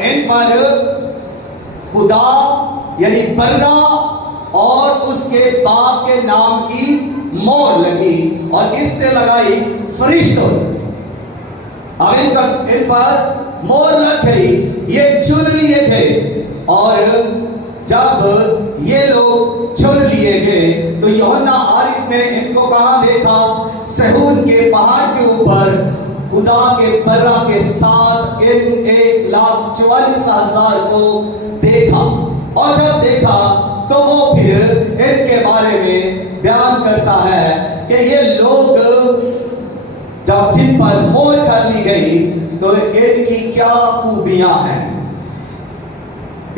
इन पर खुदा यानी बर्रा और उसके बाप के नाम की मोहर लगी और किसने लगाई? फरिश्तों। अब इन पर मोहर लग गई, ये चुन लिए थे। और जब ये लोग चुन लिए गए तो यूहन्ना आरिफ ने इनको कहां देखा? सहून के पहाड़ के ऊपर खुदा के बर्रा के साथ इन 1,44,000 को देखा। और जब देखा तो वो फिर इनके बारे में बयान करता है कि ये लोग जब जिन पर मोहर कर ली गई तो इनकी क्या खूबियां हैं,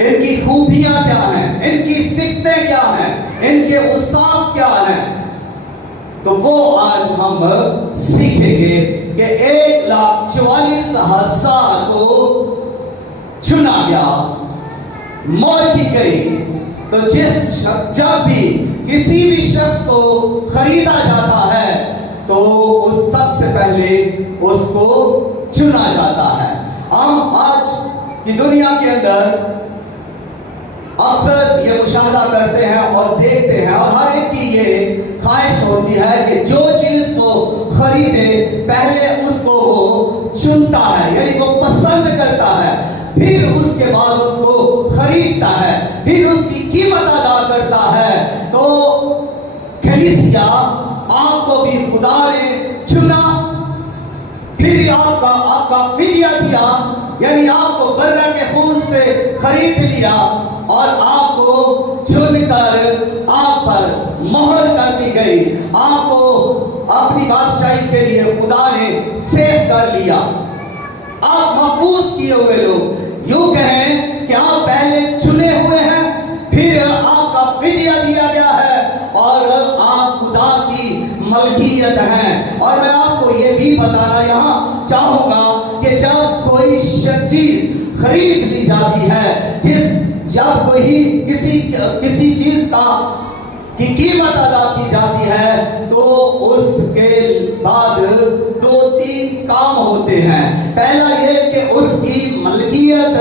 इनकी खूबियां क्या हैं, इनकी सिफ्तें क्या हैं, इनके उस्ताद क्या हैं। तो वो आज हम सीखेंगे कि 1,44,000 को चुना गया, मोहर की गई। तो जब भी किसी भी शख्स को खरीदा जाता है तो उस सबसे पहले उसको चुना जाता है। हम आज की दुनिया के अंदर अक्सर ये मुशाहदा करते हैं और देखते हैं और हर एक की ये ख्वाहिश होती है कि जो चीज को खरीदे पहले उसको वो चुनता है, यानी वो पसंद करता है, फिर उसके बाद उसको खरीदता है, फिर उसकी कीमत अदा करता है। तो कलीसिया आपको भी खुदा ने चुना, फिर आपका फिदिया दिया, यानी आपको बर्रा के खून से खरीद लिया और आपको चुनकर आप पर मोहर कर दी गई। आपको अपनी बादशाही के लिए खुदा ने सेव कर लिया, आप महफूज किए हुए लोग। यूं कहें कि आप पहले चुने हुए हैं, फिर आपका फिदिया दिया गया है और आप खुदा की मलकियत हैं। और मैं आपको ये भी बताना यहाँ चाहूंगा कि जब कोई चीज खरीद ली जाती है, जब कोई किसी चीज की कीमत अदा की जाती है तो उसके बाद 2-3 काम होते हैं। पहला ये कि उसकी मलकियत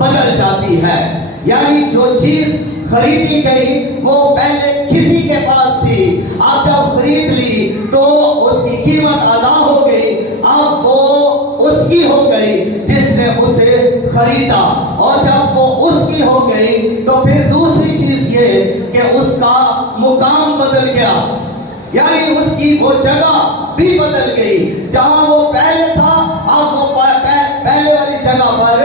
बदल जाती है, यानी जो चीज खरीदी गई वो पहले किसी के पास थी, आप जब खरीद ली तो उसकी कीमत अदा हो गई, अब वो उसकी हो गई जिसने उसे खरीदा। और जब वो उसकी हो गई तो फिर दूसरी चीज ये कि उसका मुकाम बदल गया, यानी उसकी वो जगह भी बदल गई। जहां वो पहले था अब वो पहले वाली जगह पर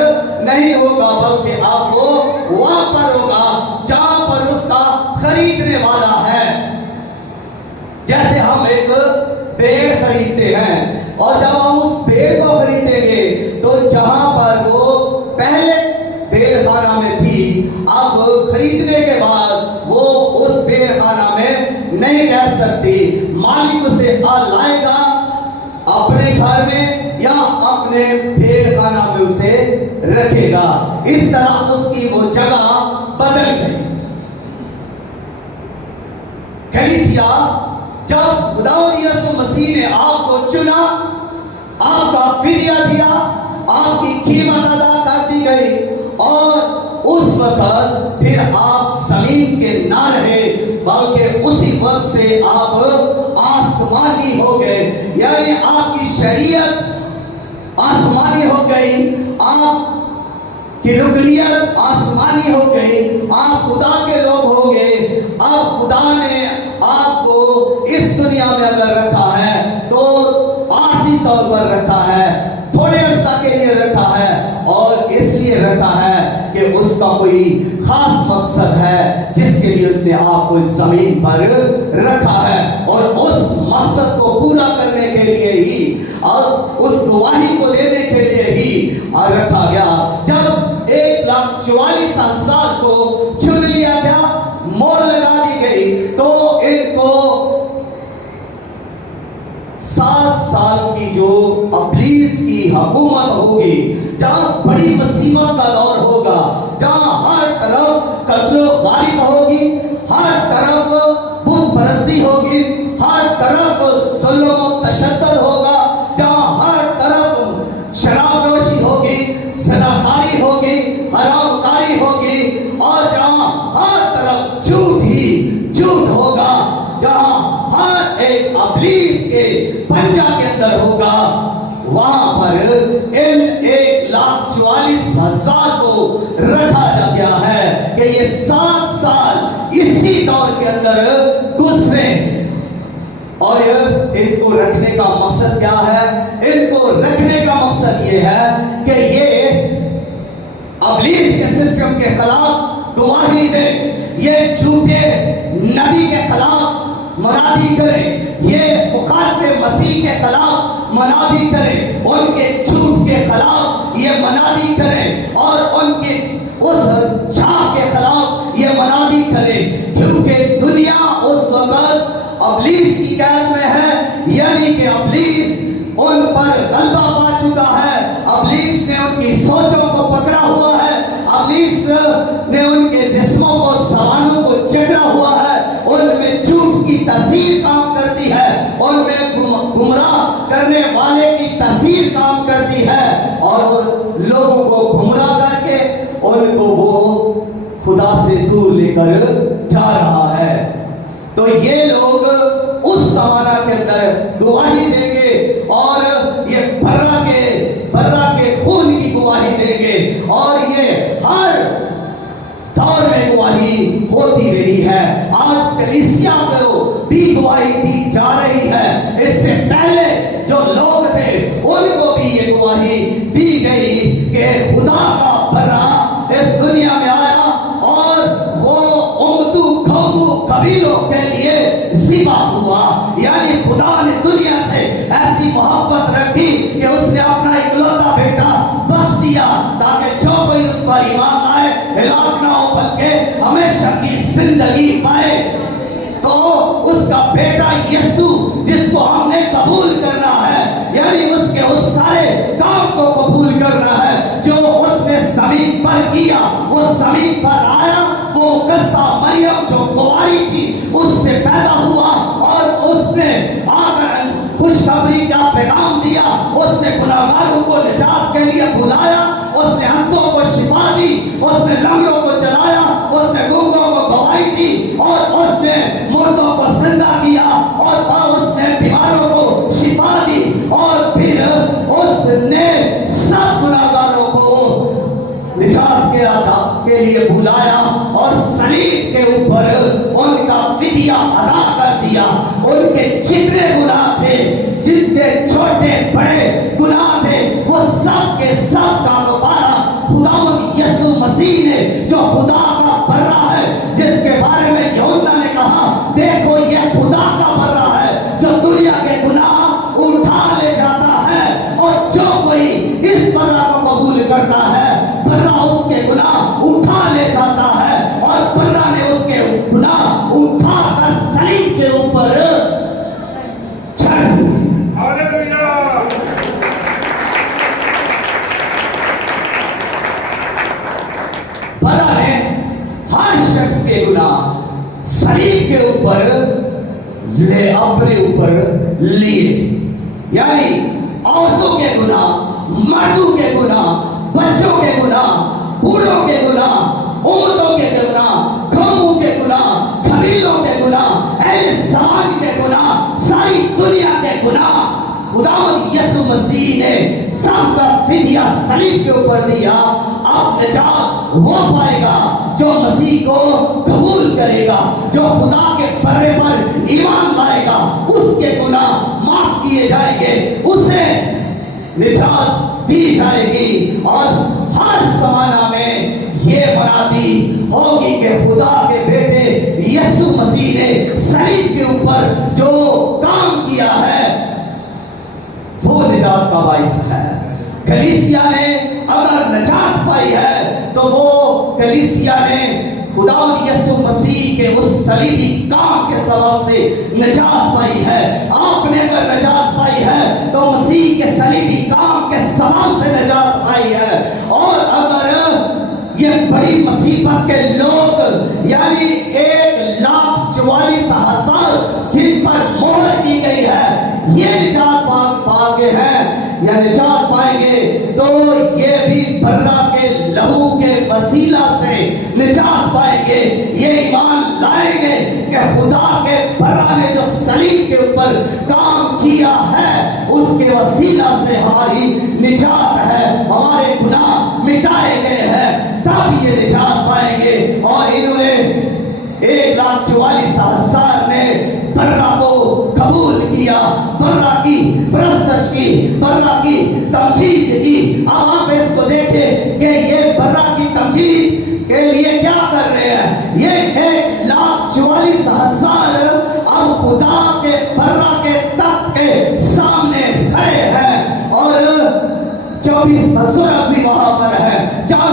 नहीं होगा, बल्कि अब वो वहां पर होगा जहां पर उसका खरीदने वाला है। जैसे हम एक पेड़ खरीदते हैं और जब हम उस पेड़ को खरीदेंगे तो जहां पर वो पहले पेड़ खाना में थी, अब खरीदने के बाद वो उस पेड़ खाना में नहीं रह सकती। मालिक उसे लाएगा अपने घर में या अपने पेड़ खाना में उसे रखेगा। इस तरह उसकी वो जगह बदल गई। कलीसिया जब खुदा यीशु मसीह ने आपको चुना, आपका फिदिया दिया, आपकी कीमत अदा कर दी गई और उस वक्त फिर आप जमीन के ना रहे, बल्कि उसी वक्त से आप आसमानी हो गए, यानी आपकी शरीयत आसमानी हो गई, आपकी रुकनियत आसमानी हो गई, आप खुदा के लोग हो गए। अब खुदा ने आपको इस दुनिया में अगर रखा है तो आर्थिक तौर पर रखा है, थोड़े अर्सा के लिए रखा है और इसलिए रखा है कि उसका कोई खास मकसद है जिसके लिए उसने आपको इस जमीन पर रखा है। और उस मकसद को पूरा करने के लिए ही और उस गवाही को देने के लिए ही रखा गया। जब 1,44,000 को चुन लिया गया, मोहर लगा दी गई, तो इनको 7 साल की जो इब्लीस की हुकूमत होगी, जहां बड़ी मुसीबत का दौर होगा, जहां हर तरफ कत्ल गालिब होगी, हर तरफ बुत परस्ती होगी, हर तरफ जुल्म तशद्दुद होगा, जहां हर तरफ शराबनोशी होगी, ज़नाकारी होगी, 40,000 को रखा जा गया है कि ये 7 साल इसी दौर के अंदर गुजरे। और इनको रखने का मकसद क्या है? इनको रखने का मकसद ये है कि ये इब्लीस के सिस्टम के खिलाफ गवाही दे, ये झूठे नबी के खिलाफ मनादी करे, ये मुखालिफ मसीह के खिलाफ मनादी करे, उनके झूठ के खिलाफ ये मनादी करे और उनके उस झाग के खिलाफ ये मनादी करे। क्योंकि दुनिया उस वक्त इब्लीस की कैद में है, यानी कि इब्लीस उन पर गलबा पा चुका है, इब्लीस ने उनकी सोचों को पकड़ा हुआ है, इब्लीस ने उनके जिस्मों को, जबानों को चढ़ा हुआ है, उनमें झूठ की तस्वीर काम करती है, उनमें गुमराह करने वाले की तस्वीर काम करती है और लोगों को गुमराह करके उनको वो खुदा से दूर लेकर जा रहा है। तो ये लोग उस जमाना के अंदर गवाही देंगे और ये बर्रा के खून की गवाही देंगे और ये हर दौर में गवाही होती रही है। आज कलीसिया को भी गवाही दी जा रही है, इससे पहले जो लोग थे उनको भी ये गवाही दी गई कि खुदा का बर्रा इस दुनिया में आया और वो उम्मतों कबीलों के लिए ज़िबा हुआ। यानी खुदा ने दुनिया से ऐसी मोहब्बत रखी कि उसने अपना इकलौता बेटा बख्श दिया ताकि जो कोई उस पर ईमान लाए हिलाक ना हो बल्कि हमेशा की जिंदगी पाए। तो उसका बेटा यीशु जिसको हमने कबूल करना है, यानी उसके उस सारे काम को कबूल करना है जो उसने जमीन पर किया, वो जमीन पर आया, वो कस्सा मरियम जो कुंवारी थी उससे पैदा हुआ और उसने आकर खुशखबरी का पैगाम दिया, उसने गुनाहगारों को निजात के लिए बुलाया, उसने अंधों को शिफा दी, उसने लंगड़ों को चलाया, उसने गूंगों को गवाही दी और उसने मुर्दों को जिंदा किया और उसने बीमारों को शिफा दी और फिर उसने सब गुनाहगारों को निजात के लिए बुलाया और सलीब के ऊपर उनका फिदिया अदा कर दिया। उनके जितने गुनाह थे, जितने छोटे बड़े गुनाह थे, वो सब के सब का गफारा खुदावंद यीशु मसीह ने, जो खुदा का बर्रा है, जिसके बारे में यूहन्ना ने कहा देखो ये खुदा का बर्रा है जो दुनिया के गुनाह उठा ले जाता है और जो कोई इस बर्रा को कबूल करता है बर्रा उसके गुनाह उठा ले जाता है और बर्रा ने उसके गुनाह उठाकर सलीब के ऊपर चढ़ दिए। हालेलुया। बर्रा ने हर शख्स के गुनाह सलीब के ऊपर अपने ऊपर लिए, यानी औरतों के गुनाह, मर्दों के गुनाह, बच्चों के गुनाह, बूढ़ों के गुनाह, उम्मतों के गुनाह, कौमों के गुनाह, कबीलों के गुनाह, ऐसे ज़मान के गुनाह, सारी दुनिया के गुनाह खुदावंद यीशु मसीह ने सबका फिदिया सलीब के ऊपर दिया। अब निजात वो पाएगा जो मसीह को कबूल करेगा, जो खुदा के बर्रे पर ईमान लाएगा, उसके गुनाह माफ किए जाएंगे, उसे निजात दी जाएगी। और हर ज़माना में ये बराती होगी कि खुदा के बेटे यीशु मसीह ने सलीब के ऊपर जो काम किया है वो निजात का बाइस है। कलीसिया ने अगर निजात पाई है तो वो कलीसिया ने खुदावंद यीशु मसीह के उस सलीबी काम के सबब से निजात पाई है। आपने अगर निजात पाई है तो मसीह के सलीबी काम के सबब से निजात पाई है। और अगर ये बड़ी मुसीबत के लोग यानी 1,44,000 जिन पर मोहर की गई है ये निजात पागे हैं या निजात पाएंगे तो ये भी बर्रा के लहू के वसीला से निजात पाएंगे। ये ईमान लाएंगे कि खुदा के बर्रा ने जो सलीब के ऊपर काम किया है उसके वसीला से हमारी निजात है, हमारे गुनाह मिटा बर्रा की तमजीद की। अब आप इसको देखें कि ये बर्रा की तमजीद के लिए क्या कर रहे हैं। ये 1,44,000 अब खुदा के बर्रा के तख्त के सामने खड़े हैं और 24 बुजुर्ग भी वहां पर है, चार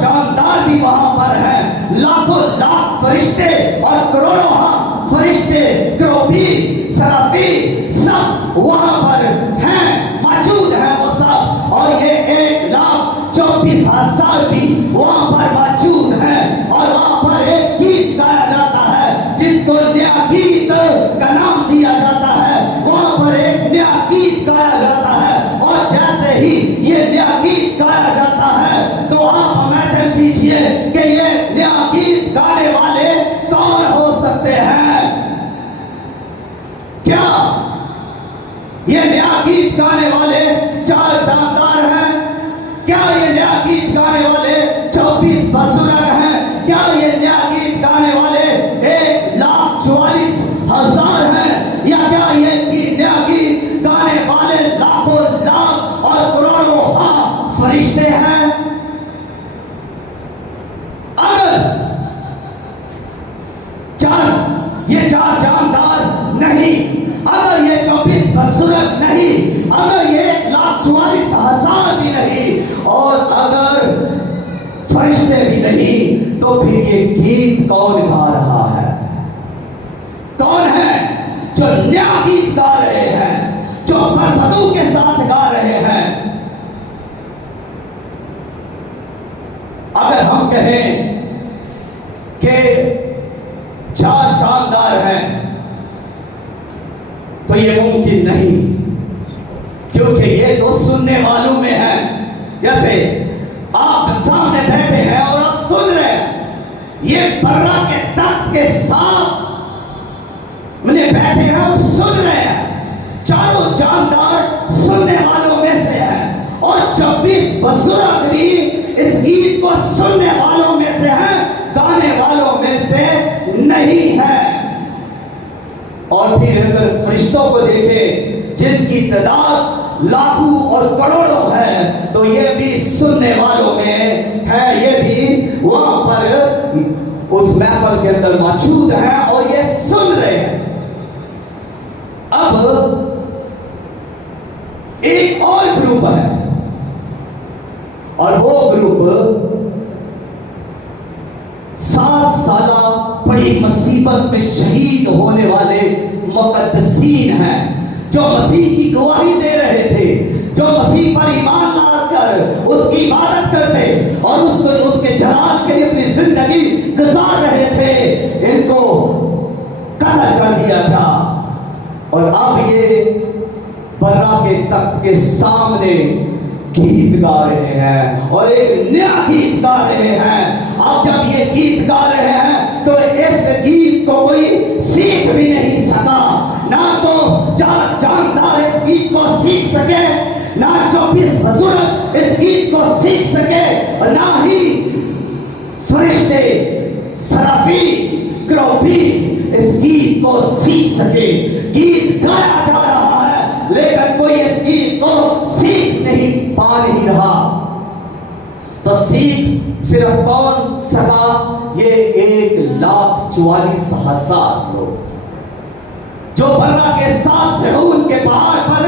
जानदार भी वहां पर है, लाखों लाख फरिश्ते और करोड़ों फरिश्ते, क्रोबी, सराफी सब वहां पर हैं, मौजूद हैं वो सब। और ये 1,24,000 भी वहां पर मौजूद हैं। और वहां पर एक गीत गाया जाता है जिसको नया गीत का नाम दिया जाता है। वहां पर एक नया गीत गाया जाता है और जैसे ही ये नया गीत गाया जाता है तो आप इमेजिन कीजिए कि ये नया गीत गाने वाले कौन हो सकते हैं। क्या ये नया गीत गाने वाले 4 जानदार हैं? क्या ये नया गीत गाने वाले 24 बुजुर्ग हैं? क्या ये नया गीत गाने वाले 1,44,000 हैं? या क्या ये नया गीत गाने वाले लाखों लाख और करोड़ों फरिश्ते हैं? अगर ये 4 जानदार नहीं, अगर ये 24 बुजुर्ग नहीं, अगर ये 1,44,000 भी नहीं और अगर फरिश्ते भी नहीं, तो फिर ये गीत कौन गा रहा है? कौन है जो नया गीत गा रहे हैं, जो बदबू के साथ गा रहे हैं? अगर हम कहें कि 4 जानदार हैं तो ये मुमकिन नहीं, क्योंकि ये तो सुनने वालों में है। जैसे आप सामने बैठे हैं और आप सुन रहे हैं, ये बर्रा के तख्त के सामने बैठे हैं और सुन रहे हैं। चारों जानदार सुनने वालों में से हैं और 24 बुजुर्ग भी इस गीत को सुनने वालों में से हैं, गाने वालों में से नहीं है। और फिर अगर फरिश्तों को देखें जिनकी तादाद लाखों और करोड़ों है, तो ये भी सुनने वालों में है, ये भी वहां पर उस महफिल के अंदर मौजूद है और ये सुन रहे हैं। अब एक और ग्रुप है और वो ग्रुप 7 साल बड़ी मुसीबत में शहीद होने वाले मुक़द्दसीन हैं, जो मसीह की गवाही दे रहे थे, जो मसीह पर ईमान लाकर उसकी इबादत करते और उसके जलाल के लिए अपनी जिंदगी गुजार रहे थे। इनको कत्ल कर दिया था और अब ये बर्रा के तख्त के सामने गीत गा रहे हैं और एक नया गीत गा रहे हैं। अब जब ये गीत गा रहे हैं तो इस गीत को कोई सीख भी नहीं सका, ना तो 4 जानदार इस गीत को सीख सके, ना 24 बुजुर्ग इस गीत को सीख सके, और ना ही फरिश्ते, सराफी, क्रोबी इस गीत को सीख सके। गीत गाया जा रहा है लेकिन कोई इस गीत को सीख नहीं पा नहीं रहा। तो सीख सिर्फ कौन सका? ये 1,44,000 लोग जो बर्रा के साथ सहून के पहाड़ पर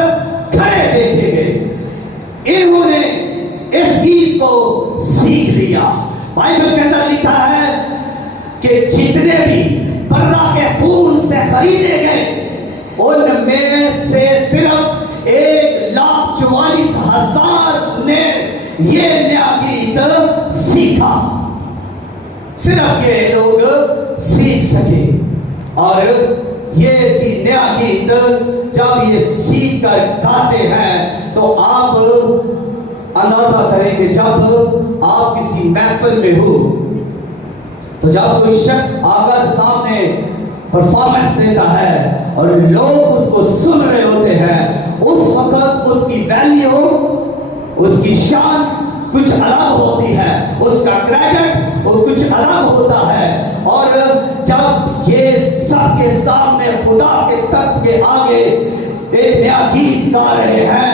खड़े देखे गए, इन्होंने इस गीत को सीख लिया। बाइबल के अंदर लिखा है कि जितने भी बर्रा के खून से खरीदे गए उनमें से सिर्फ 1,44,000 ने ये नया गीत सीखा। सिर्फ ये लोग सीख सके। और ये नया गीत जब ये सीख कर गाते हैं तो आप अंदाजा करें कि जब आप किसी महफिल में हो तो जब कोई शख्स आकर सामने परफॉर्मेंस देता है और लोग उसको सुन रहे होते हैं, उस वक्त उसकी वैल्यू, उसकी शान कुछ अलग होती है, उसका क्रेडिट वो कुछ अलग होता है। और जब ये सबके सामने खुदा के तख्त के आगे एक नया गीत गा रहे हैं,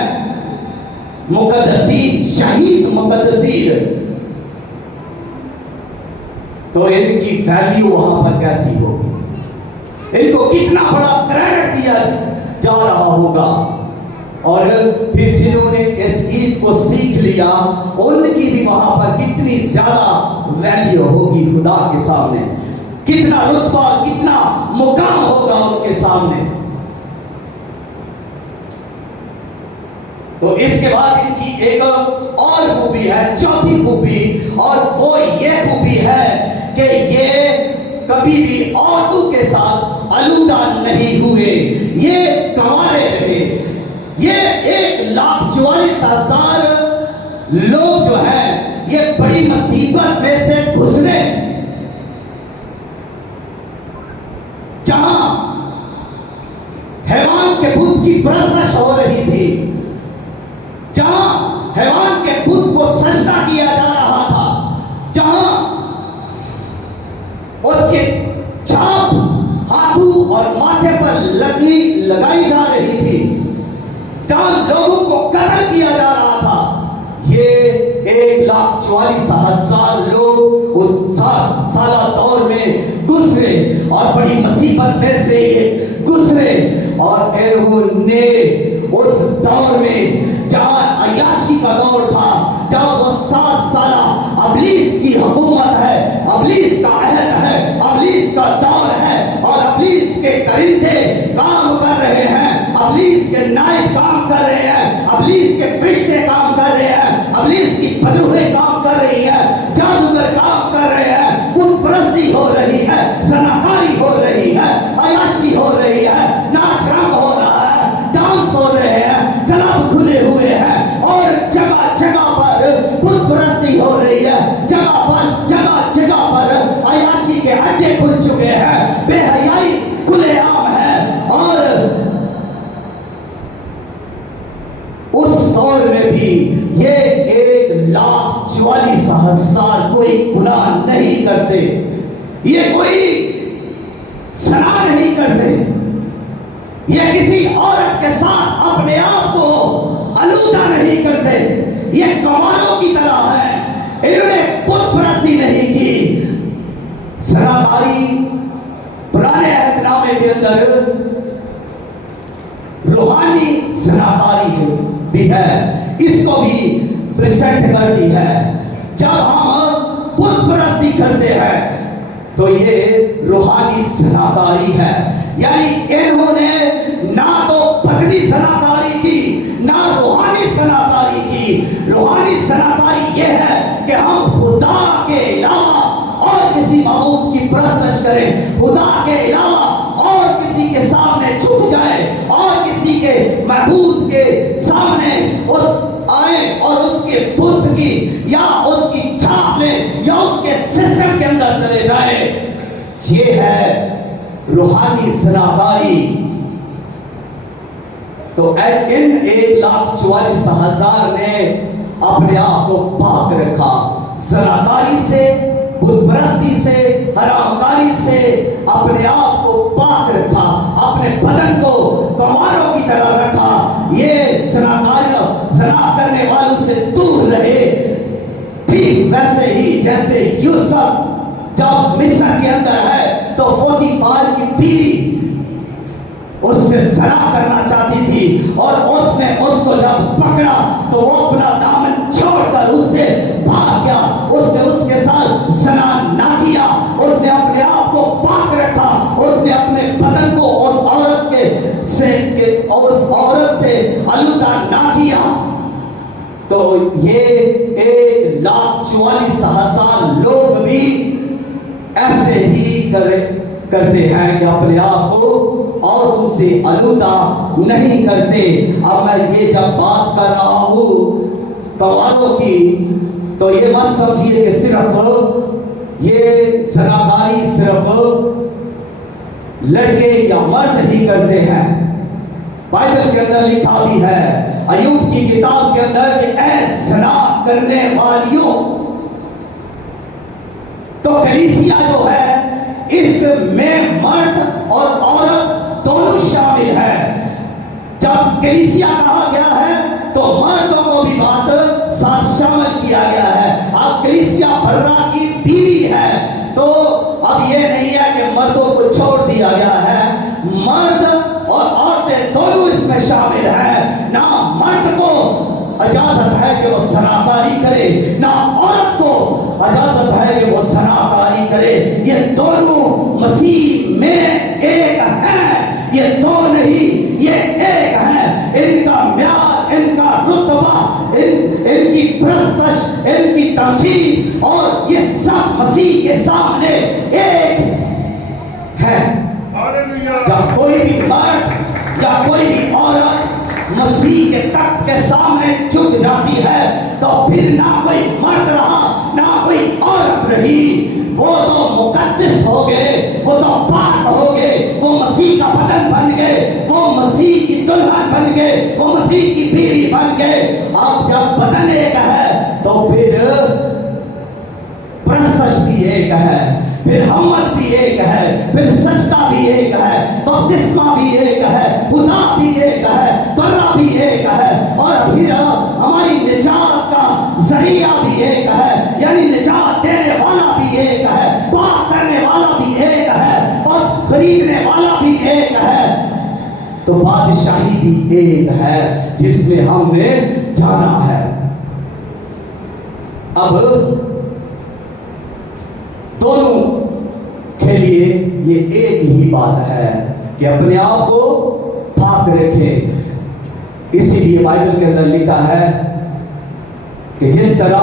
मुकद्दसीन, शहीद मुकद्दसीन। तो इनकी वैल्यू वहां पर कैसी होगी? इनको कितना बड़ा क्रेडिट दिया जा रहा होगा। और फिर जिन्होंने इस गीत को सीख लिया, उनकी भी वहां पर कितनी ज्यादा वैल्यू होगी खुदा के सामने, कितना रुतबा, कितना मुकाम होगा उनके सामने। तो इसके बाद इनकी एक और खूबी है, चौथी खूबी, और वो ये खूबी है कि ये कभी भी औरतों के साथ अलूदा नहीं हुए, ये गंवारे रहे। ये 1,44,000 लोग जो हैं, ये बड़ी मुसीबत में से गुजरे, जहां हैवान के बुत की परस्तिश हो रही थी, जहां हैवान के बुत को सजदा किया जा रहा था, जहां उसके छाप हाथों और माथे पर लगाई जा रही थी, जहां लोगों को कत्ल किया जा रहा था, ये 1,44,000 लोग उस साला दौर में गुजरे और बड़ी मुसीबत में से ये गुजरे। और इन्होंने उस दौर में, जहां अय्याशी का दौर था, जहां वो 7 साला अबलीस की हुकूमत है, अबलीस का अहद है, अबलीस का दौर है, और अबलीस के करिंदे काम कर रहे हैं, अबलीस के नायब काम कर रहे हैं, अबलीस के फरिश्ते काम कर रहे हैं, अबलीस की बंदूकें काम कर रही है, जादूगर काम कर रहे हैं, बुत परस्ती हो रही है, ज़नाकारी हो रही है, अय्याशी हो रही है, नाच रंग हो रहा है, डांस हो रहे हैं, क्लब खुले हुए हैं, और जगह जगह पर बुत परस्ती हो रही है, जगह जगह पर अय्याशी के अड्डे खुल चुके हैं, बेहयाई खुलेआम है। और उस दौर में भी ये 1,44,000 कोई गुनाह नहीं करते, ये कोई ज़ना नहीं करते, ये किसी औरत के साथ अपने आप को अलूदा नहीं करते, ये कमालों की तरह है, इन्होंने बुत परस्ती नहीं की। ज़नाकारी पुराने अहदनामे के अंदर रूहानी ज़नाकारी भी है, इसको भी प्रेजेंट करती है। जब हम बुत परस्ती करते हैं तो ये रूहानी ज़नाकारी है, यानी इन्होंने ना तो बदनी ज़नाकारी की, ना रूहानी ज़नाकारी की। रूहानी ज़नाकारी ये है कि हम खुदा के अलावा और किसी माबूद की परस्तिश करें, खुदा के अलावा और किसी के सामने झुक जाए, और किसी के महबूद के सामने उस आए और उसके बुत की या उसकी छाप लें या उसके सिस्टम के अंदर चले जाए। ये है रूहानी ज़नाकारी। तो इन 1,44,000 ने अपने आप को पाक रखा, ज़नाकारी से, बुत परस्ती से, हरामकारी से अपने आप को पाक रखा, अपने बदन को गंवारों की तरह रखा। ये ज़ना करने वालों से दूर रहे। ठीक वैसे ही जैसे यूसुफ जब मिस्र के अंदर है तो पोतीफार की बीवी उससे ज़ना करना चाहती थी, और उसने उसको जब पकड़ा तो वो अपना दामन छोड़कर उससे भाग गया। उसने उसके साथ ज़ना ना किया, उसने अपने आप को पाक रखा, उसने अपने बदन को उस औरत से अलूदा ना किया। तो ये 1,44,000 लोग भी ऐसे ही करते हैं कि अपने आप को और उनसे अलूदा नहीं करते। अब मैं ये जब बात कर रहा हूं कवालों की, तो ये मत समझिए कि सिर्फ ये ज़नाकारी सिर्फ लड़के या मर्द ही करते हैं। बाइबल के अंदर लिखा भी है, अय्यूब की किताब के अंदर कि ऐ ज़ना करने वालियों। तो कलीसिया जो है इसमें मर्द और औरत दोनों शामिल है। जब कलीसिया कहा गया है तो मर्दों को भी बात साथ शामिल किया गया है। अब कलीसिया बर्रा की बीवी है तो अब यह नहीं है कि मर्दों को छोड़ दिया गया है, मर्द और औरतें दोनों इसमें शामिल है। ना मर्द को इजाजत है कि वो शराबकारी करे, ना औरत को इजाजत है कि वो शराबकारी करे। ये दोनों मसीह में एक है, ये दो नहीं, ये एक है। इनका म्यार, इनका रुतबा, इनकी प्रस्तश, इनकी तमजीद और ये सब मसीह के सामने एक है। जब कोई भी मर्द या कोई भी औरत मसीह के तख्त के सामने झुक जाती है तो फिर ना कोई मर्द रहा ना कोई औरत रही, वो तो मुकद्दस हो गए, वो तो पाक हो गए, वो मसीह का बदन बन गए, वो मसीह की दुल्हन बन गए, वो मसीह की बीवी बन गए। अब जब बदन एक है तो फिर प्रस्तश भी एक है, फिर हमत भी एक है, फिर सच्चा भी एक है, बपतिस्मा भी एक है, खुदा भी एक है, बर्रा भी एक है और फिर हमारी निजात का जरिया भी एक है, यानी निजात देने वाला भी एक है, पाक करने वाला भी एक है और खरीदने वाला भी एक है। तो बादशाही भी एक है जिसमें हमने जाना है। अब दोनों के लिए ये एक ही बात है कि अपने आप को पाक रखें। इसीलिए बाइबल के अंदर लिखा है कि जिस तरह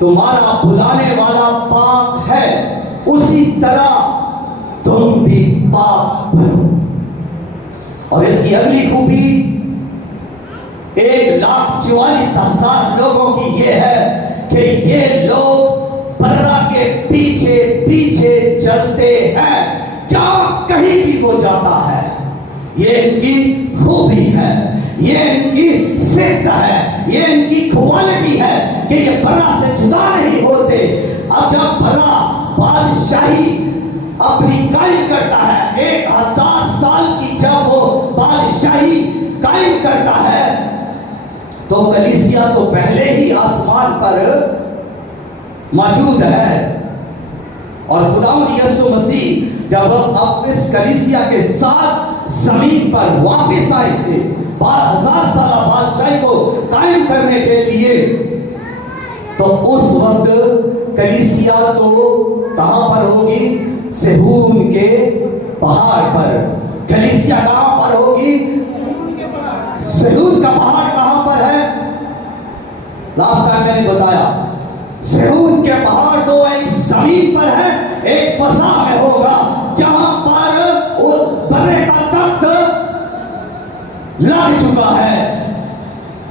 तुम्हारा बुलाने वाला पाक है उसी तरह तुम भी पाक बनो। और इसकी अगली खूबी 1,44,000 लोगों की यह है कि ये लोग बर्रा के पीछे पीछे चलते हैं जहां कहीं भी वो जाता है। ये इनकी खूबी है, ये इनकी सिद्ध है, ये इनकी क्वालिटी है कि ये बर्रा से जुदा नहीं होते। अब जब बर्रा बादशाही अपनी कायम करता है, 1000 साल की जब वो बादशाही कायम करता है तो कलीसिया तो पहले ही आसमान पर मौजूद है और खुदावंद यीशु मसीह जब अब इस कलीसिया के साथ जमीन पर वापस आए थे 12,000 साल बादशाही को कायम करने के लिए, तो उस वक्त कलीसिया तो कहां पर होगी? सेहून के पहाड़ पर। कलीसिया कहां पर होगी? सेहून का पहाड़ कहां पर है? लास्ट टाइम मैंने बताया सेहून के पहाड़ तो एक जमीन पर है, एक फसा में होगा जहां पर वो बर्रे का तख्त लग चुका है।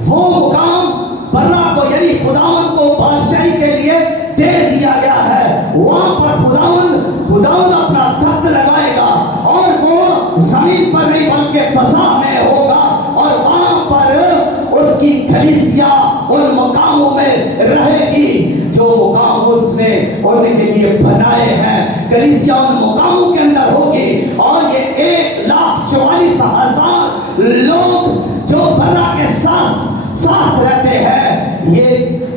वो मुकाम बर्रा को यानी खुदावंद को बादशाही के लिए दे दिया गया है। वहां पर खुदावंद अपना तख्त लगाएगा और वो जमीन पर नहीं बल्कि फसा में होगा और वहां पर उसकी कलीसिया उन मुकामों में रहेगी जो मुकाम उसने उनके लिए बनाए हैं। कलीसिया उन मुकामों के अंदर होगी और ये 1,44,000 लोग जो बर्रा के साथ साथ रहते हैं, ये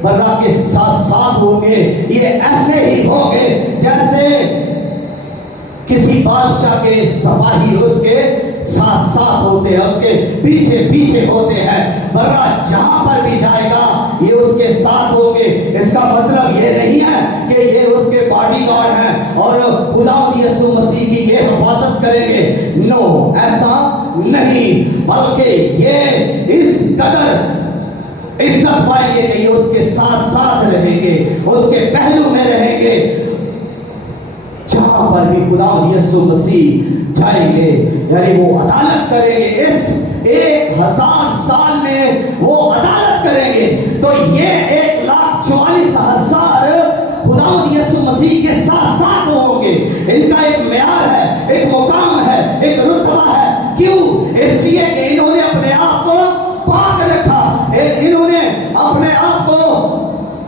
बर्रा के साथ साथ होंगे। ये ऐसे ही होंगे जैसे किसी बादशाह के सिपाही उसके साथ साथ होते हैं, उसके पीछे पीछे होते हैं। बर्रा जहां पर भी जाएगा ये उसके साथ होंगे। इसका मतलब ये नहीं है कि ये उसके बॉडीगार्ड हैं और खुदावंद यीशु मसीह की ये हिफाजत करेंगे। नो, ऐसा नहीं, बल्कि ये इस कदर इज्जत पाएंगे कि ये उसके साथ साथ रहेंगे, उसके पहलू में रहेंगे। जहां पर भी खुदावंद यीशु मसीह जाएंगे यानी वो अदालत करेंगे। इस 1,000 साल में वो अदालत करेंगे। तो ये 1,44,000 खुदावंद यीशु मसीह के साथ साथ होंगे। इनका एक म्यार है, एक मुकाम है, एक रुतबा है। क्यों? इसलिए कि इन्होंने अपने आप को पाक रखा, इन्होंने अपने आप को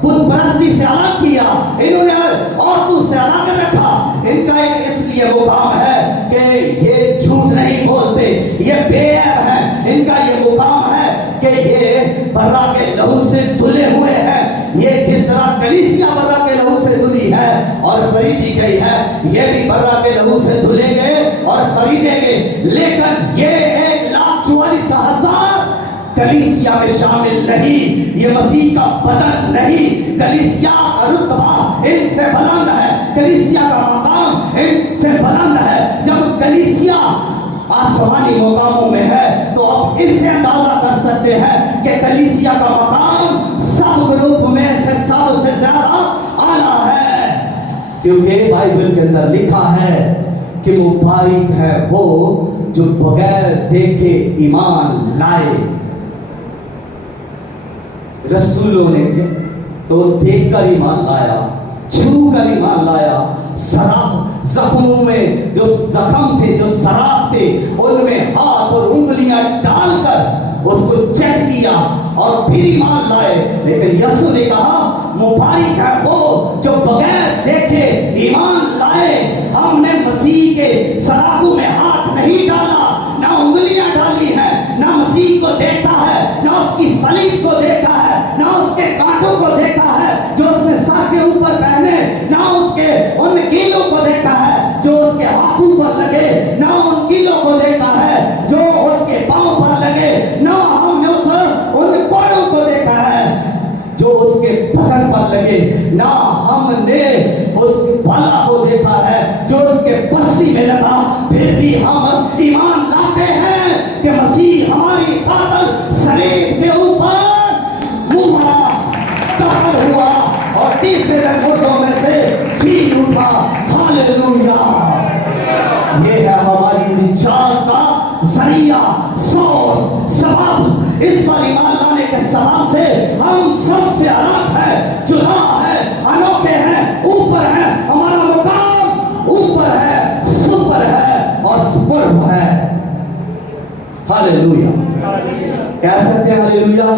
बुत परस्ती से अलग किया, इन्होंने औरतों से अलग रखा। इनका एक इसलिए मुकाम है कि ये झूठ नहीं बोलते, ये बेऐब है। इनका कलीसिया बर्रा के लहू से धुली है और खरीदी गई है, ये भी बर्रा के लहू से धुलेंगे और खरीदेंगे। लेकिन ये 1,44,000 कलीसिया में शामिल नहीं, ये मसीह का बदन नहीं। कलीसिया का रुतबा इनसे बुलंद है, कलीसिया का मकाम इनसे बुलंद है। जब कलीसिया आसमानी मकामों में है तो आप इससे अंदाजा कर सकते हैं कि कलीसिया का मकाम सब ग्रुप में से सबसे ज्यादा आला है, क्योंकि बाइबल के अंदर लिखा है कि मुबारक है वो जो बगैर देखे ईमान लाए। रसूलों ने तो देखकर ईमान लाया, छूकर ईमान लाया। शराब जख्मों में जो जख्म थे, जो शराब थे, उनमें हाथ और उंगलियां डालकर उसको चेक किया और फिर ईमान लाए। लेकिन यीशु ने कहा मुबारक है वो जो बगैर देखे ईमान लाए। हमने मसीह के शराबों में हाथ नहीं डाला, ना उंगलियां डाली है, ना मसीह को देखा है, ना उसकी सलीब को देखा है, ना उसके कांटों को देखा है जो उसने सर के ऊपर पहने, ना उसके उन कीलों को देखा है जो उसके हाथों पर लगे, ना उन कीलों को देखा है जो उसके पांव पर लगे, ना हमने उन कोड़ों को देखा है जो उसके बदन पर लगे, ना हमने उस बाला को देखा है जो उसके पसली में लगा। फिर भी हम ईमान लाते हैं कि मसीह हमारी खातिर सलीब के ऊपर मुआ, दफन हुआ और तीसरे दिन मुर्दों में से जी उठा। हालेलुया! ये है हमारी निजात का जरिया, सोर्स, सबब। इस पर ईमान लाने के सबब से हम सबसे अलग है, जुदा है, अनोखे हैं, ऊपर है, हमारा मुकाम ऊपर है, सुपर है और सुपर्ब है। हालेलुया! कह सकते हैं हालेलुया?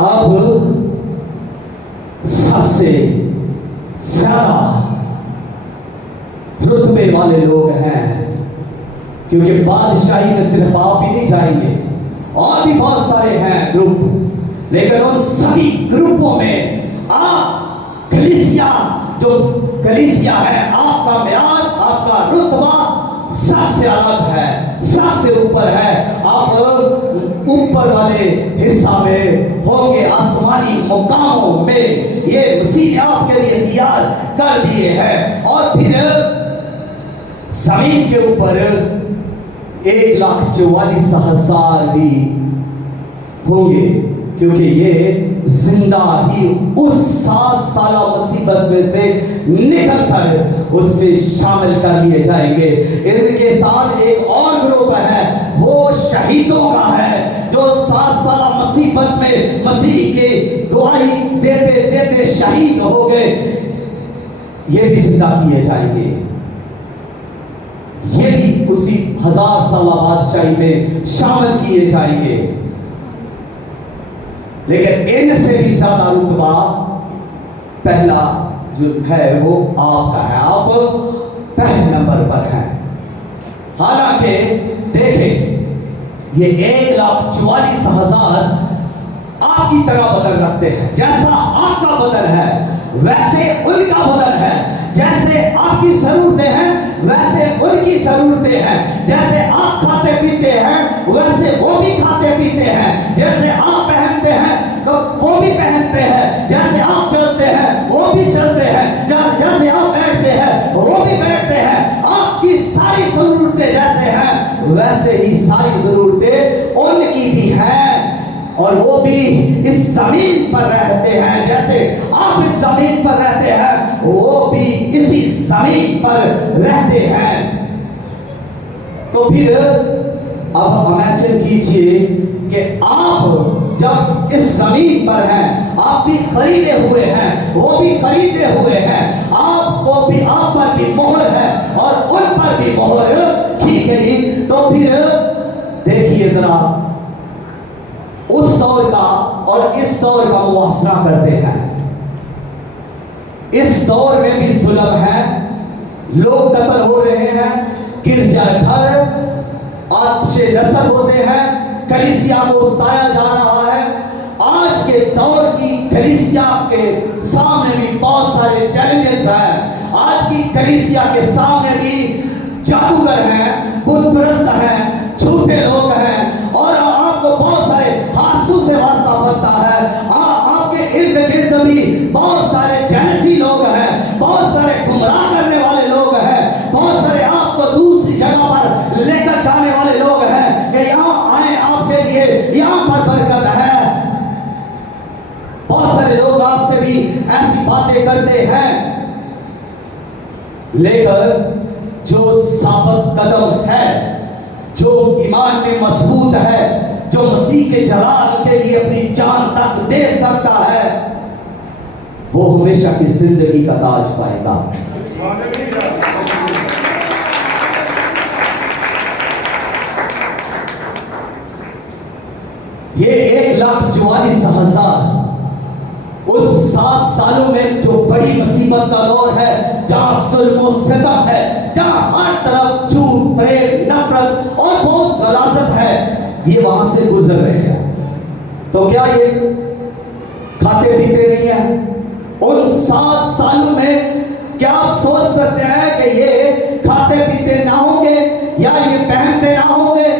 अब सबसे ज्यादा रुतबे वाले लोग हैं, क्योंकि बादशाही में सिर्फ आप ही नहीं जाएंगे, और भी बहुत सारे हैं ग्रुप, लेकिन उन सभी ग्रुपों में आप कलीसिया, जो कलीसिया है, आपका म्यार, आपका रुतबा सबसे अलग है, सबसे ऊपर है। आप ऊपर वाले हिस्सा में होंगे, आसमानी मुकामों में। ये मसीह ने आपके लिए तैयार कर दिए हैं। और फिर जमीन के ऊपर 1,44,000 भी होंगे, क्योंकि ये जिंदा ही उस 7 साल मुसीबत में से निकल कर उसमें शामिल कर लिए जाएंगे। इनके साथ एक और ग्रुप है, वो शहीदों का है, जो 7 साल मुसीबत में मसीह के दुआई देते देते शहीद हो गए। ये भी जिंदा किए जाएंगे, ये भी उसी 1000 साल बादशाही में शामिल किए जाएंगे। लेकिन इनसे भी ज्यादा रुतबा पहला जो है वो आपका है, आप पहले नंबर पर हैं। हालांकि देखें, ये 1,44,000 आपकी तरह बदन रखते हैं। जैसा आपका बदन है वैसे उनका बदन है, जैसे आपकी जरूरतें हैं वैसे उनकी जरूरतें हैं, जैसे आप खाते पीते हैं वैसे वो भी खाते पीते हैं, जैसे आप पहनते हैं तो वो भी पहनते हैं, जैसे आप चलते हैं वो भी चलते हैं, जैसे आप बैठते हैं वो भी बैठते हैं। आपकी सारी जरूरतें जैसे हैं वैसे ही सारी जरूरतें उनकी भी हैं, और वो भी इस जमीन पर रहते हैं। जैसे आप इस जमीन पर रहते हैं वो भी इसी जमीन पर रहते हैं। तो फिर अब इमेजिन कीजिए कि आप जब इस जमीन पर हैं, आप भी खरीदे हुए हैं, वो भी खरीदे हुए हैं, आपको भी, आप पर भी मोहर है और उन पर भी मोहर की गई। तो फिर देखिए जरा उस दौर का और इस दौर का मुआवजा करते हैं। इस दौर में भी जुल्म है, लोग कत्ल हो रहे हैं, गिरजाघर आतिशे नसब होते हैं, कलीसिया को उतारा जा रहा है। कलीसिया के सामने भी बहुत सारे चैलेंजेस हैं। आज की कलीसिया के सामने भी जादूगर हैं, बुत परस्त हैं, झूठे लोग हैं, और आपको बहुत सारे हादसों से वास्ता पड़ता है। आपके इर्द गिर्द भी बहुत सारे जैसी लोग हैं, बहुत सारे गुमराह करने वाले लोग हैं, बहुत सारे आपको दूसरी जगह पर लेकर जाने वाले लोग हैं कि यहाँ आए आपके लिए, यहाँ पर बरकत है। बहुत सारे लोग आपसे भी ऐसी बातें करते हैं, लेकर जो साबित कदम है, जो ईमान में मजबूत है, जो मसीह के जलाल के लिए अपनी जान तक दे सकता है, वो हमेशा की जिंदगी का ताज पाएगा। ये 1,44,000 उस 7 सालों में जो बड़ी मुसीबत का दौर है, जहां जुल्म और सितम है, जहां हर तरफ झूठ, प्रेम, नफरत और बहुत गलाजत है, ये वहां से गुजर रहे हैं। तो क्या ये खाते पीते नहीं है? उन 7 सालों में क्या आप सोच सकते हैं कि ये खाते पीते ना होंगे या ये पहनते ना होंगे?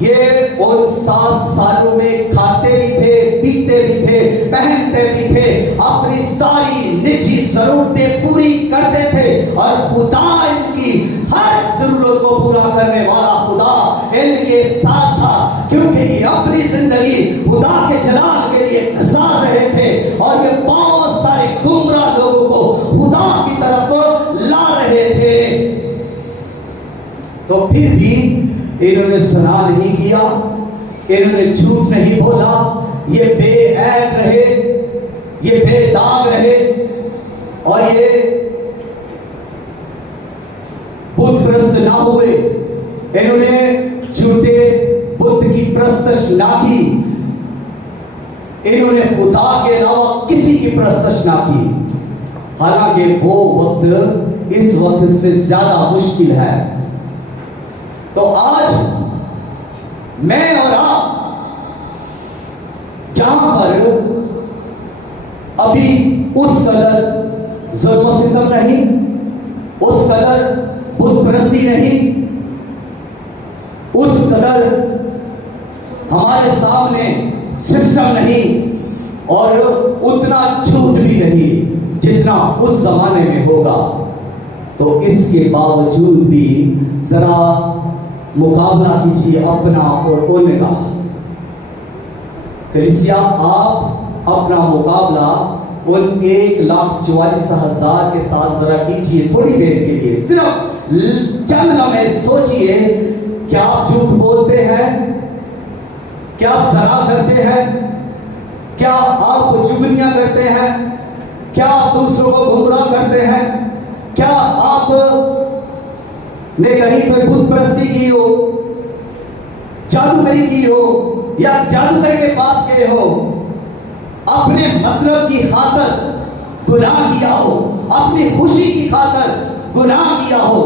ये उन 7 सालों में खाते भी थे, पीते भी थे, पहनते भी थे, अपनी सारी निजी जरूरतें पूरी करते थे, और खुदा इनकी हर जरूरत को पूरा करने वाला खुदा इनके साथ था, क्योंकि ये अपनी जिंदगी खुदा के जलाल के लिए गुजार रहे थे, और ये बहुत सारे गुमराह लोगों को खुदा की तरफ ला रहे थे। तो फिर भी इन्होंने सना नहीं किया, इन्होंने झूठ नहीं बोला, ये बेऐब रहे, ये बेदाग रहे, और ये बुत परस्त ना हुए। इन्होंने झूठे बुत की परस्तश ना की, इन्होंने खुदा के अलावा किसी की परस्तश ना की। हालांकि वो वक्त इस वक्त से ज्यादा मुश्किल है। तो आज मैं और आप जहां पर अभी उस कदर जुल्म सितम नहीं, उस कदर बुत परस्ती नहीं, उस कदर हमारे सामने सिस्टम नहीं, और उतना झूठ भी नहीं जितना उस जमाने में होगा, तो इसके बावजूद भी जरा मुकाबला कीजिए अपना और उनका। कलीसिया, आप अपना मुकाबला उन 1,44,000 के साथ जरा कीजिए थोड़ी देर के लिए, सिर्फ चंद लम्हे सोचिए। क्या आप झूठ बोलते हैं? क्या आप ज़ना करते हैं? क्या आप जुगनियां करते हैं? क्या आप दूसरों को गुमराह करते हैं? क्या आप ने कहीं पर बुत परस्ती की हो, जादूगरी की हो, या जादूगर के पास गए हो, अपने मतलब की खातर गुनाह किया हो, अपनी खुशी की खातर गुनाह किया हो,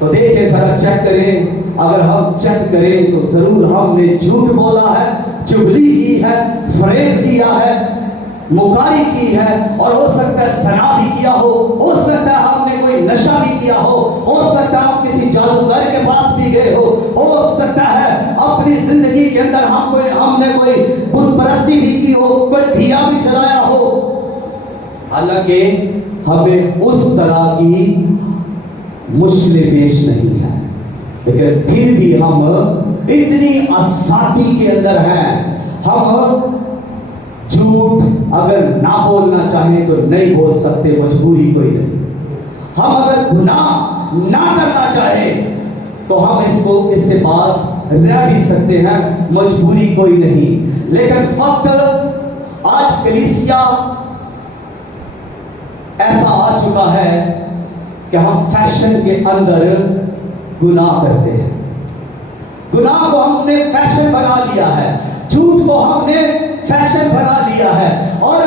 तो देखिए जरा चेक करें। अगर हम चेक करें तो जरूर हमने झूठ बोला है, चुगली की है, फरेब किया है, मुकारी की है, और हो सकता है सना भी किया हो सकता है हमने कोई नशा भी किया हो सकता है हम किसी जादूगर के पास भी गए हो सकता है अपनी जिंदगी के अंदर हमने कोई बुत परस्ती भी की हो, कोई दिया भी जलाया हो। हालांकि हमें उस तरह की मुश्किलें पेश नहीं है, लेकिन फिर भी हम इतनी आसानी के अंदर हैं। हम झूठ अगर ना बोलना चाहें तो नहीं बोल सकते, मजबूरी कोई नहीं। हम अगर गुनाह ना करना चाहें तो हम इससे पास रह भी सकते हैं, मजबूरी कोई नहीं। लेकिन वक्त आज कलीसिया ऐसा आ चुका है कि हम फैशन के अंदर गुनाह करते हैं। गुनाह को हमने फैशन बना लिया है, झूठ को हमने फैशन बना लिया है, और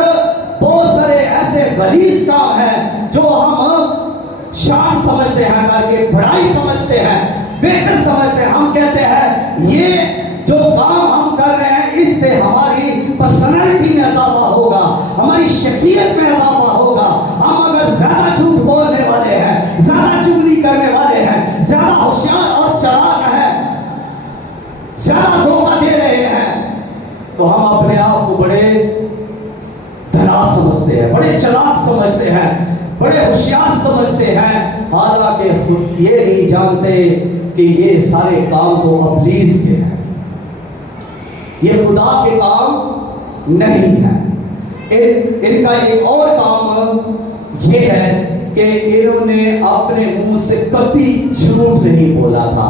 बहुत सारे ऐसे गलीज काम हैं जो हम शान समझते हैं, करके बड़ाई समझते हैं, बेहतर समझते हैं। हम कहते हैं ये जो काम हम कर रहे हैं इससे हमारी तो हम अपने आप को बड़े धनास समझते हैं, बड़े चालाक समझते हैं, बड़े होशियार समझते हैं, हालांकि खुद ये नहीं जानते कि ये सारे काम तो इब्लीस के हैं, ये खुदा के काम नहीं है। इनका एक और काम ये है कि इन्होंने अपने मुंह से कभी झूठ नहीं बोला था।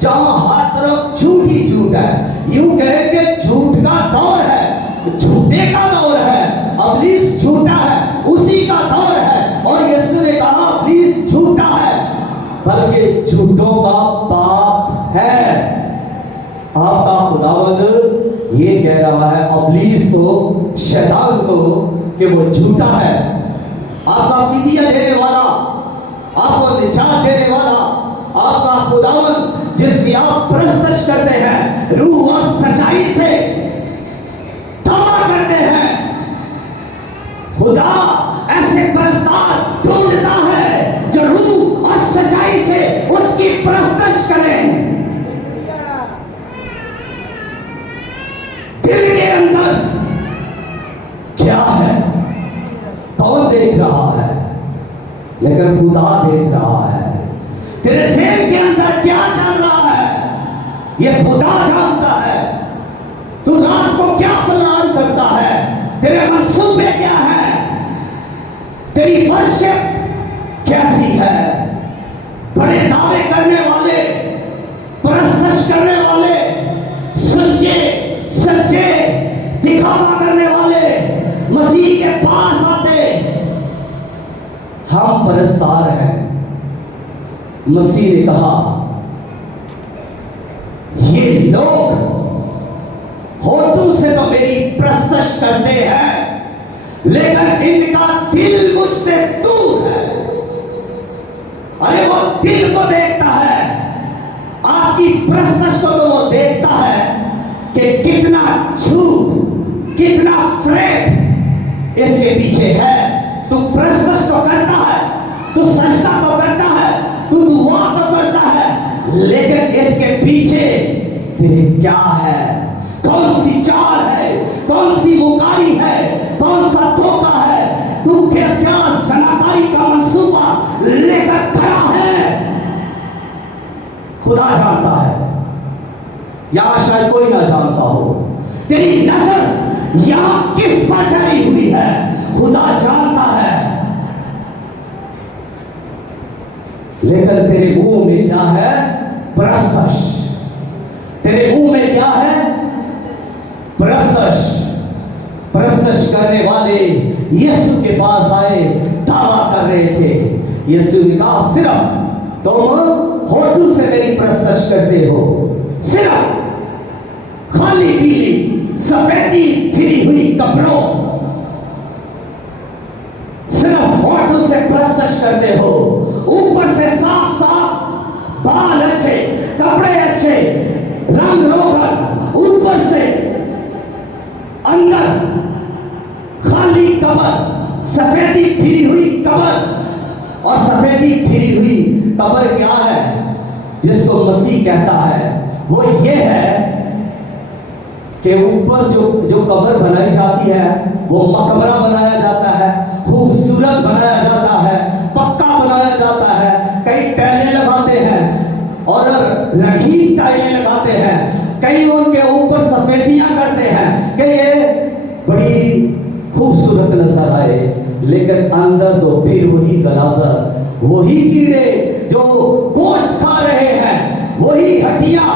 जहां हर तरफ झूठ ही झूठ है, यूं कहें कि झूठ का दौर है, झूठे का दौर है, इब्लीस झूठा है, उसी का दौर है। और यीशु ने कहा इब्लीस झूठा है, बल्कि झूठों का बाप है। आपका खुदावंद ये कह रहा है इब्लीस को, शैतान को, कि वो झूठा है। आपका फिदिया देने वाला, आपको निजात देने वाला, आपका खुदावंद जिसकी आप परस्तिश करते हैं, रूह और सच्चाई से दावा करते हैं, खुदा ऐसे परस्तार ढूंढता है जो रूह और सच्चाई से उसकी परस्तिश करें। दिल के अंदर क्या है कौन देख रहा है, लेकिन खुदा देख रहा है। तेरे ज़हन के अंदर क्या चल रहा है ये खुदा जानता है। तू रात को क्या प्लान करता है, तेरे मंसूबे क्या है, तेरी वर्शिप कैसी है। बड़े दावे करने वाले, परस्तिश करने वाले, सच्चे सच्चे दिखावा करने वाले मसीह के पास आते, हम परस्तार हैं। मसीह ने कहा ये लोग होठों से तो मेरी परस्तिश करते हैं, लेकिन इनका दिल मुझसे दूर है। अरे वो दिल को देखता है, आपकी परस्तिश को तो वो देखता है कि कितना झूठ, कितना फ्रेड इसके पीछे है। तू परस्तिश तो करता है, तू सजदा तो करता है, तू दुआ तो करता है, लेकिन इसके पीछे तेरे क्या है, कौन सी चाल है, कौन सी मुकारी है, कौन सा धोखा है, तू क्या क्या सनाकारी का मंसूबा लेकर खड़ा है, खुदा जानता है। या शायद कोई ना जानता हो। तेरी नजर यहां किस पर ठहरी हुई है, खुदा जानता है। लेकिन तेरे मुंह में क्या है, परस्तिश। तेरे मुंह में क्या है, परस्तिश। परस्तिश करने वाले यीशु के पास आए, दावा कर रहे थे। यीशु ने कहा सिर्फ तुम होठों से मेरी परस्तिश करते हो, सिर्फ खाली पीली सफेदी फिरी हुई कपड़ों, सिर्फ होठों से परस्तिश करते हो, ऊपर से साफ साफ बाल अच्छे, कपड़े अच्छे, रंग रोगन, ऊपर से अंदर खाली कमर, सफेदी फिरी हुई कमर। और सफेदी फिरी हुई कमर क्या है जिसको मसीह कहता है, वो ये है कि ऊपर जो कब्र बनाई जाती है वो मकबरा बनाया जाता है, खूबसूरत बनाया जाता है, पक्का बनाया जाता है। कई टाइलें लगाते हैं और रंगीन टाइलें लगाते हैं, कई उनके ऊपर सफेदियां करते हैं कि ये बड़ी खूबसूरत नजर आए, लेकिन अंदर तो फिर वही गलाजर, वही कीड़े जो गोश्त खा रहे हैं, वही हड्डियां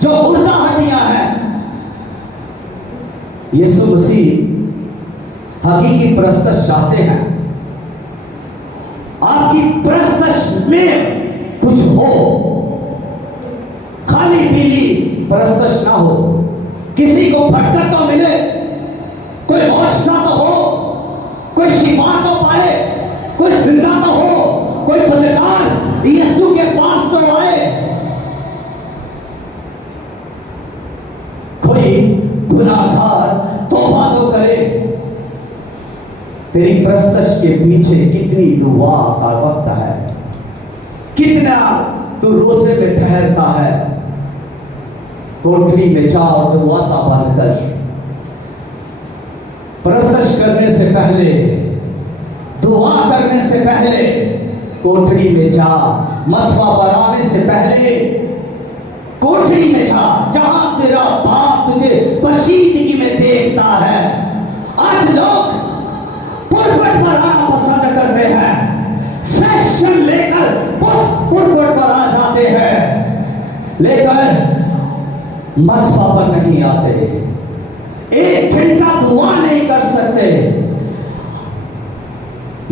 जो मुर्दा हड्डियां हैं। यीशु मसीह हकीकी परस्तिश चाहते हैं। आपकी परस्तिश में कुछ हो, खाली पीली परस्तिश ना हो, किसी को बरकत तो मिले, कोई मौजज़ा तो हो, कोई शिफा तो पाए, कोई जिंदा तो हो, कोई बलिदान यीशु के पास तो आए, कोई गुनाहगार तौबा तो करे। तेरी परस्तिश के पीछे कितनी दुआ का वक्त है, कितना तू रोज़े में ठहरता है, कोठरी में जा और दरवाजा बंद कर। प्रस्तश करने से पहले, दुआ करने से पहले कोठरी में जा। मसवा बनाने से पहले कोठरी में जा, जहां तेरा बाप तुझे बशीदगी में देखता है। आज लोग पुरपट पर आना पसंद कर रहे हैं, फैशन लेकर पुरपट पर आ जाते हैं, लेकिन मसवा पर नहीं आते। एक घंटा दुआ नहीं कर सकते।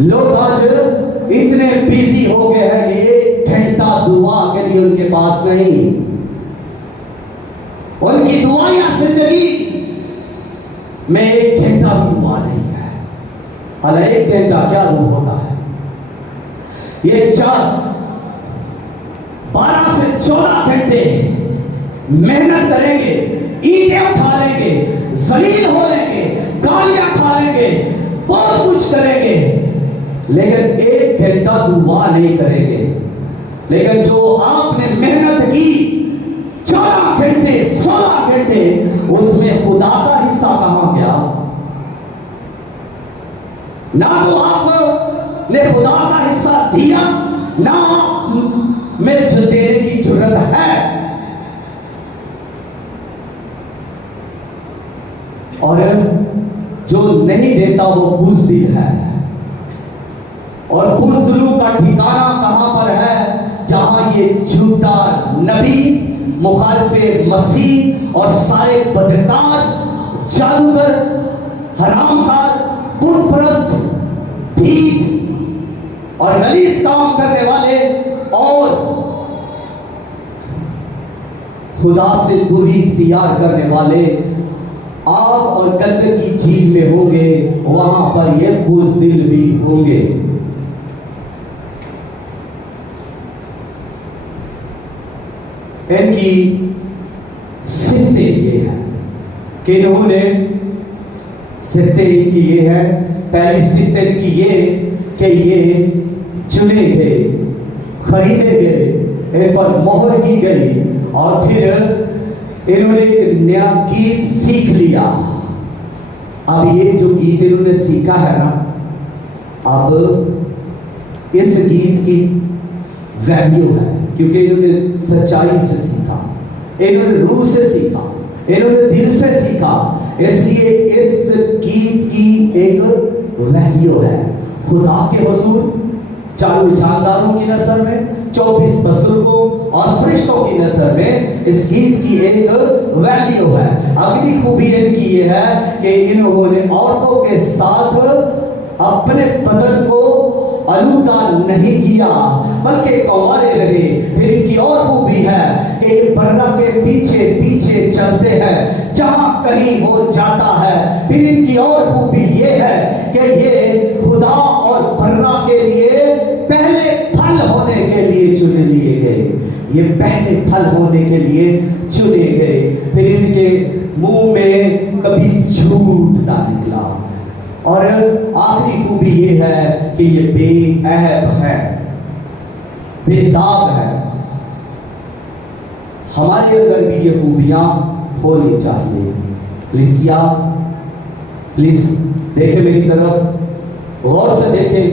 लोग आज इतने बिजी हो गए हैं कि एक घंटा दुआ के लिए उनके पास नहीं। उनकी दुआएं जिंदगी में एक घंटा भी दुआ नहीं है। हालांकि एक घंटा क्या दूर होता है? ये 12 से 14 घंटे मेहनत करेंगे, ईंटें उठा लेंगे, जलील हो लेंगे, गालियां खा लेंगे, बहुत कुछ करेंगे, लेकिन एक घंटा दुआ नहीं करेंगे। लेकिन जो आपने मेहनत की 14 घंटे 16 घंटे, उसमें खुदा का हिस्सा कहां गया? ना तो आपने खुदा का हिस्सा दिया, ना में जो देने की जरूरत है। और जो नहीं देता वो बुज़दिल है। और बुज़दिलों का ठिकाना कहां पर है? जहां ये झूठा नबी, मुखालिफे मसीह और सारे बदकार, जादूगर, हरामकार, बुतप्रस्त, भीख और गलीज काम करने वाले और खुदा से दूरी इख्तियार करने वाले आग और कल्ब की झील में होंगे। वहां पर ये बुज़दिल भी होंगे। इनकी सिफतें ये है कि इन्होंने सिफतें इनकी ये है। पहली सिफत इनकी ये कि ये चुने गए, खरीदे गए, इन पर मोहर की गई और फिर इन्होंने एक नया गीत सीख लिया। अब ये जो गीत इन्होंने सीखा है ना, अब इस गीत की वैल्यू है, क्योंकि इन्होंने सच्चाई से सीखा, इन्होंने रूह से सीखा, इन्होंने दिल से सीखा। इसलिए इस गीत की एक वैल्यू है खुदा के हुजूर, 4 जानदारों की नजर में, 24 बुजुर्गों और फरिश्तों की नजर में इस गीत की एक वैल्यू है। अगली खूबी इनकी ये है कि इन्होंने औरतों के साथ अपने बदन को आलूदा नहीं किया, बल्कि कुंवारे रहे। फिर इनकी और खूबी है कि ये बर्रा के पीछे पीछे चलते हैं जहां कहीं हो जाता है। फिर इनकी और खूबी ये है कि ये खुदा और बर्रा के लिए पहले फल होने के लिए चुने लिए गए। ये पहले फल होने के लिए चुने गए। फिर इनके मुंह में कभी झूठ ना निकला। और आखिरी खूबी ये है कि ये बेऐब है, बेदाग है। हमारे अंदर भी ये खूबियां होनी चाहिए। लिसिया प्लीज देखे मेरी तरफ, गौर से देखे।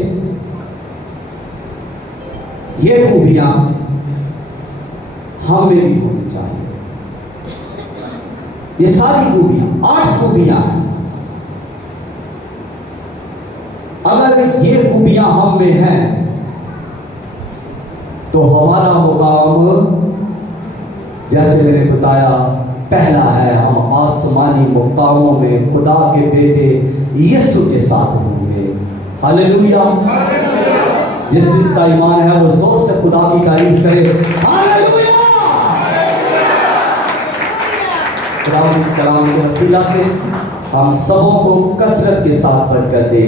ये खूबियां हम में भी होनी चाहिए। ये सारी खूबियां 8 खूबियां हैं। अगर ये खूबियां हम में हैं तो हमारा मुकाम, जैसे मैंने बताया, पहला है हम आसमानी मुकामों में खुदा के बेटे यीशु के साथ होंगे। हालेलुया। जिसका ईमान है वो जोर से खुदा की तारीफ करे। हालेलुया। खुदा इस कलाम के वसीला से हम सबों को कसरत के साथ बढ़कर दे।